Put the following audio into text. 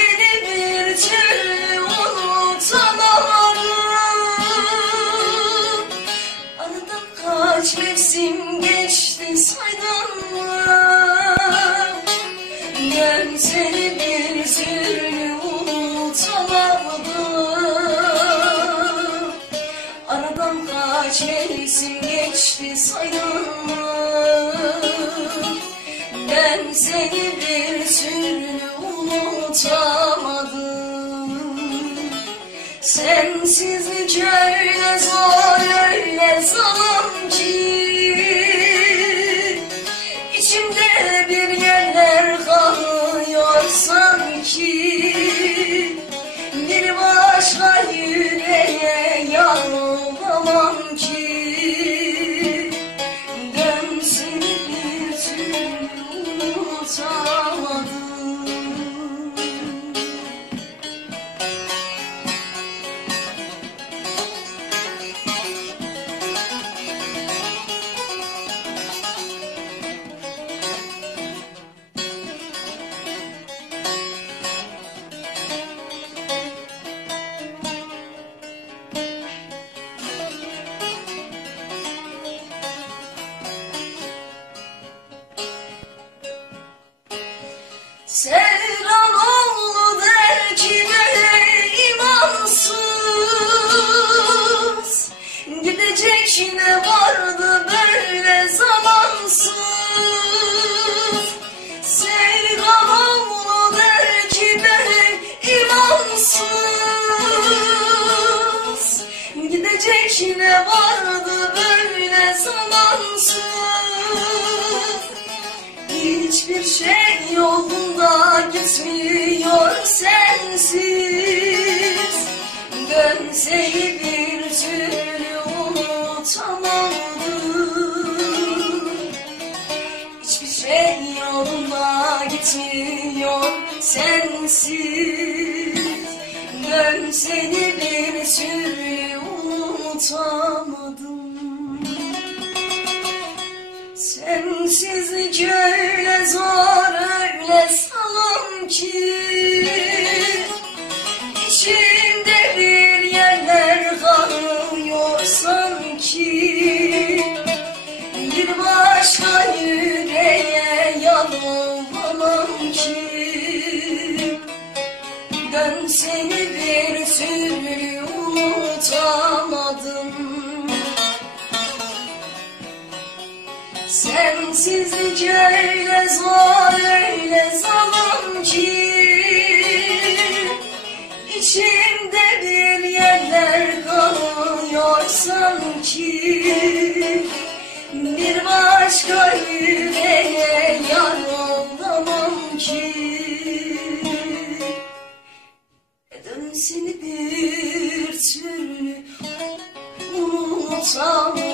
seni bir kere unutalar Aradan kaç mevsim geçti saydanlar Gel seni bir türlü unutamadım Aradan kaç mevsim geçti saydanlar. Ben seni Sensiz hiç öyle zor öyle zalim ki. İçimde bir yerler kalıyor sanki. Bir başka yüreğe yanılamam ki. Dön seni bir türlü unutamadım Sevdan oldu der ki böyle imansız. Gidecek ne vardı böyle zamansız. Sevdan oldu der ki böyle imansız. Gidecek ne vardı gitmiyor sensiz. Dön seni bir türlü unutamadım. Sensiz hiç öyle zor öyle salım ki Sensiz hiç öyle zor öyle zaman ki. İçimde bir yerler kalıyor sanki. Bir başka yüreğe yanılamam ki. Dön seni bir türlü unutamam